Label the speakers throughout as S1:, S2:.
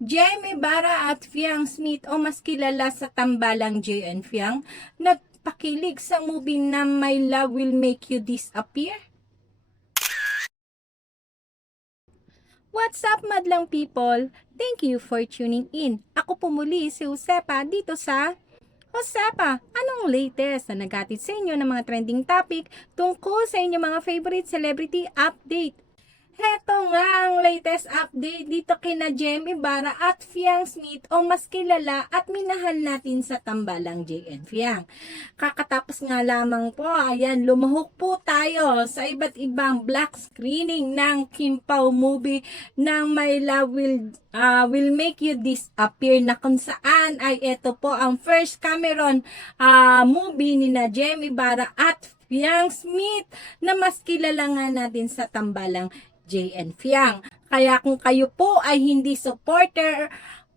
S1: Jamie Bara at Fiang Smith o mas kilala sa tambalang JN Fiang nagpakilig sa movie na My Love Will Make You Disappear? What's up, madlang people? Thank you for tuning in. Ako po muli si Josepa dito sa Josepa, anong latest na nagatid sa inyo ng mga trending topic tungkol sa inyong mga favorite celebrity update? Heto nga ang latest update dito kina Jem Ibarra at Fiang Smith o mas kilala at minahal natin sa tambalang JN Fiang. Kakatapos nga lamang po, ayan, lumahok po tayo sa iba't ibang black screening ng Kim Pao movie ng My Love Will, ah, Will Make You Disappear na kung saan ay ito po ang first Cameron ah, movie ni na Jem Ibarra at Fiang Smith na mas kilala nga natin sa tambalang JN Fiang. Kaya kung kayo po ay hindi supporter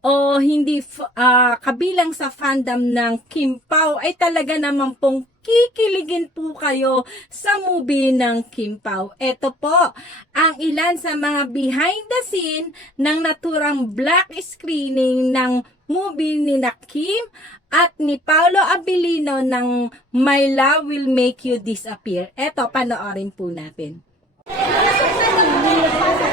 S1: o hindi ah, kabilang sa fandom ng Kim Pao ay talaga naman pong kikiligin po kayo sa movie ng Kim Pao. Ito po ang ilan sa mga behind the scene ng naturang black screening ng movie ni na Kim at ni Paolo Abilino ng My Love Will Make You Disappear. Ito, panoorin po natin.
S2: 哎呀！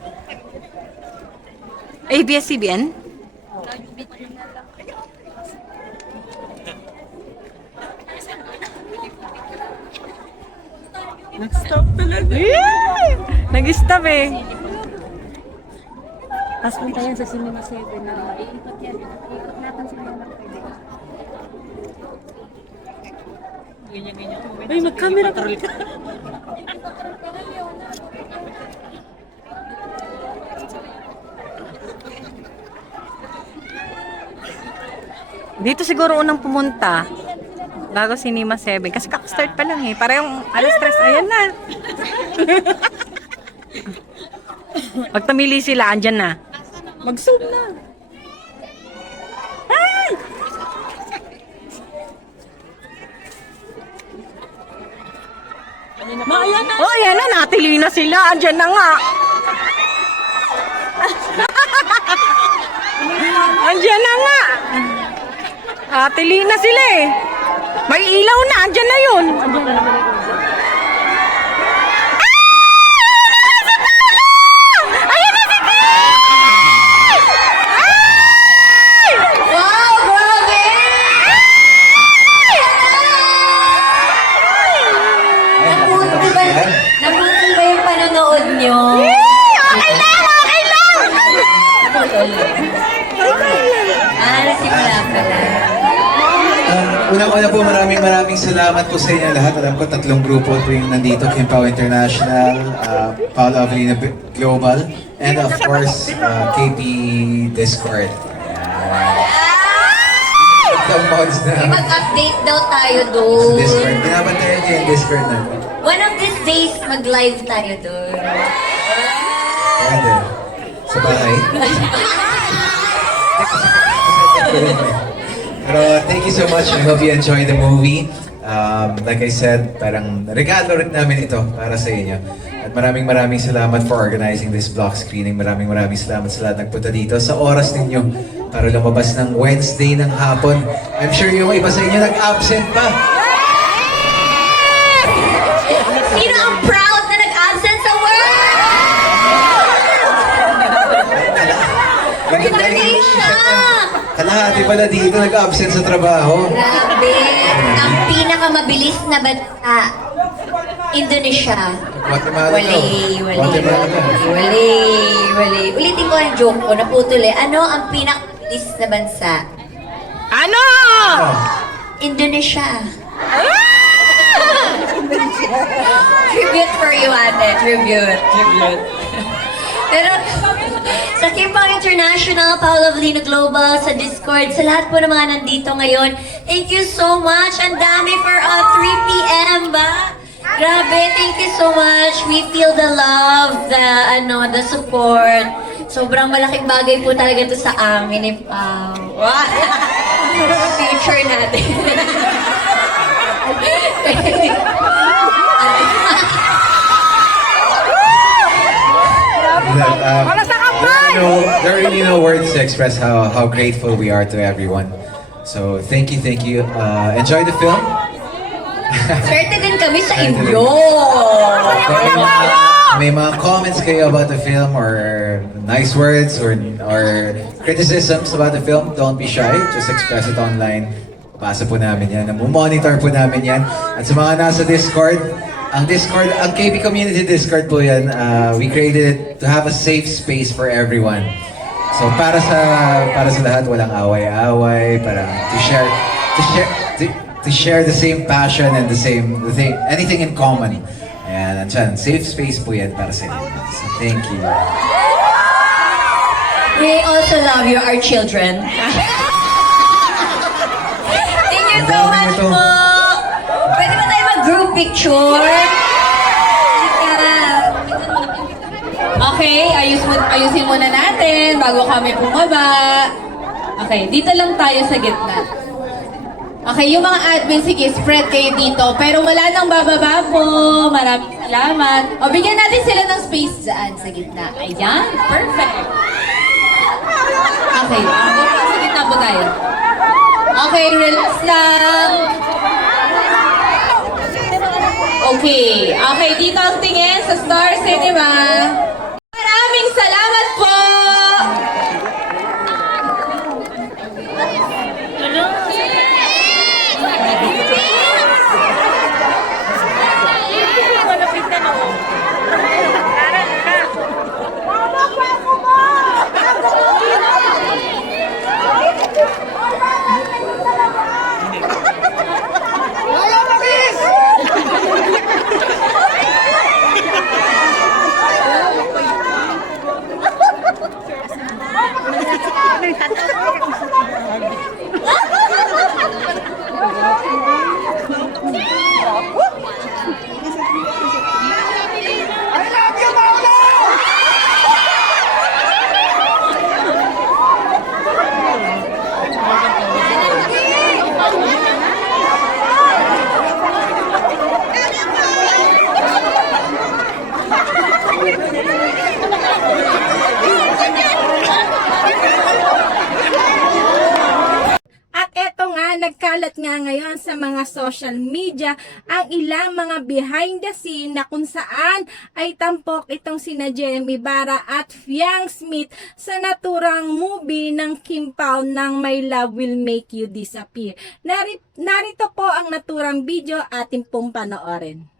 S2: ABS-CBN? Nag-stop talaga. Nag-stop eh.
S3: Tapos punta yan sa Cinema 7 na iikot yan. Iikot natin sa mga pwede. Ay, mag-camera pa.
S2: Dito siguro unang pumunta. Bago Cinema 7. Kasi kakastart pa lang eh. Para yung alas stress. Ayan na. Pag tumili sila, andyan na. Mag-zoom na. Ay!
S3: Maayan na!
S2: Oh, ayan na. Natili na sila. Andyan na nga. andyan na nga. Natili na sila eh. May ilaw na. Andyan na yun.
S3: Andiyan na
S4: maraming salamat po sa inyo lahat. Alam ko tatlong grupo po yung nandito, Kim Pao International, uh, Paolo Avelino Global, and of course, uh, KP Discord. The mods na
S5: mag-update daw tayo
S4: sa
S5: doon.
S4: Discord. Binabantayan ko yung Discord natin.
S5: One of these days, mag-live tayo doon.
S4: Pwede. Sa bahay. Pero thank you so much. I hope you enjoy the movie. Um, like I said, parang regalo rin namin ito para sa inyo. At maraming maraming salamat for organizing this block screening. Maraming maraming salamat sa lahat nagpunta dito sa oras ninyo para lumabas ng Wednesday ng hapon. I'm sure yung iba sa inyo nag-absent pa. Kalahati pala dito, nag-absent sa trabaho.
S5: Grabe. Ang pinakamabilis na bansa. Indonesia.
S4: Guatemala
S5: Wali,
S4: daw.
S5: wali,
S4: Guatemala.
S5: wali, wali. Ulitin ko ang joke ko, naputol eh. Ano ang pinakamabilis na bansa?
S2: Ano?
S4: Oh.
S5: Indonesia. Tribute for you, ate. Tribute. Tribute. Pero, sa Kimpang International, Paolo Avellino Global, sa Discord, sa lahat po ng mga nandito ngayon, thank you so much. Ang dami for uh, 3 p.m. ba? Grabe, thank you so much. We feel the love, the, ano, the support. Sobrang malaking bagay po talaga to sa amin. Eh, Pao. Wow. Future natin.
S4: Um, there, are no, there are really no words to express how, how grateful we are to everyone. So thank you, thank you. Uh, enjoy the film.
S5: Swerte din kami sa inyo.
S4: Kung may mga, may mga comments kayo about the film or nice words or or criticisms about the film, don't be shy. Just express it online. Basa po namin yan. Monitor po namin yan. At sa mga nasa Discord, ang Discord, ang KB Community Discord po yan, uh, we created it to have a safe space for everyone. So para sa para sa lahat walang away-away, para to share to share to, to share the same passion and the same the same anything in common. Ayan, andyan, safe space po yan para sa inyo. So thank you.
S5: We also love you, our children. Thank you so much po. Picture?
S3: Okay, ayus mo, ayusin muna natin bago kami bumaba. Okay, dito lang tayo sa gitna. Okay, yung mga admin, sige, spread kayo dito. Pero wala nang bababa po. Maraming salamat. O, bigyan natin sila ng space dyan sa gitna. Ayan, perfect. Okay, sa gitna po tayo. Okay, relax lang. Okay, okay, dito ang tingin sa Star Cinema. Maraming salamat po!
S1: At eto nga, nagkalat nga ngayon sa mga social media ang ilang mga behind the scene na kung saan ay tampok itong sina Jem Ibarra at Fiang Smith sa naturang movie ng Kim Pao ng My Love Will Make You Disappear. Nari- narito po ang naturang video ating pong panoorin.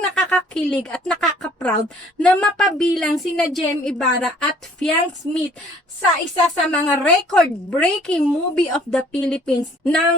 S1: Nakakakilig at nakaka-proud na mapabilang sina Jem Ibarra at Fiang Smith sa isa sa mga record-breaking movie of the Philippines ng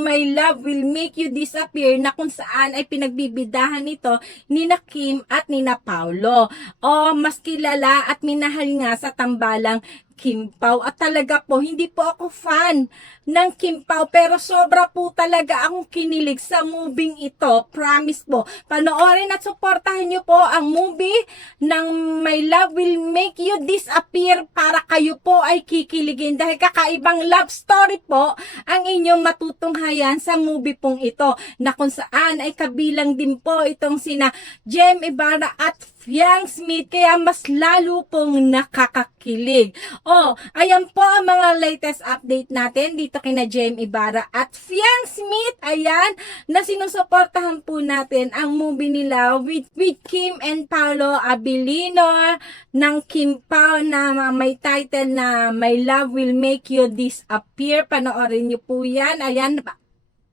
S1: My Love Will Make You Disappear na kung saan ay pinagbibidahan nito ni na Kim at ni na Paulo. O mas kilala at minahal nga sa tambalang Kim Pao. At talaga po, hindi po ako fan ng Kim Pao. Pero sobra po talaga akong kinilig sa moving ito. Promise po. Panoorin at suportahan niyo po ang movie ng My Love Will Make You Disappear para kayo po ay kikiligin. Dahil kakaibang love story po ang inyong matutunghayan sa movie pong ito. Na kung saan ay kabilang din po itong sina Jem Ibarra at Fiang Smith kaya mas lalo pong nakakakilig. Oh, ayan po ang mga latest update natin dito kina Jem Ibarra at Fiang Smith. Ayan, na sinusuportahan po natin ang movie nila with, with Kim and Paolo Abilino ng Kim Pao na may title na My Love Will Make You Disappear. Panoorin niyo po yan. Ayan,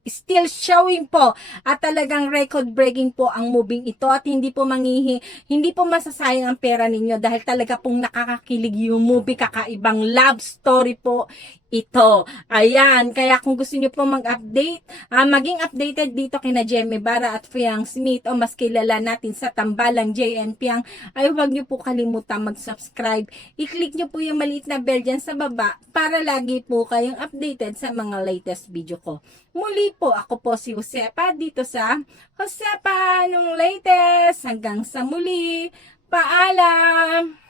S1: still showing po. At talagang record breaking po ang moving ito at hindi po mangihi hindi po masasayang ang pera ninyo dahil talaga pong nakakakilig yung movie kakaibang love story po ito. Ayan, kaya kung gusto niyo po mag-update, ah, maging updated dito kina Jemmy Bara at Fiang Smith o mas kilala natin sa tambalang JN Piang, ay huwag niyo po kalimutan mag-subscribe. I-click niyo po yung maliit na bell dyan sa baba para lagi po kayong updated sa mga latest video ko. Muli po, ako po si Josepa dito sa Josepa nung latest. Hanggang sa muli. Paalam!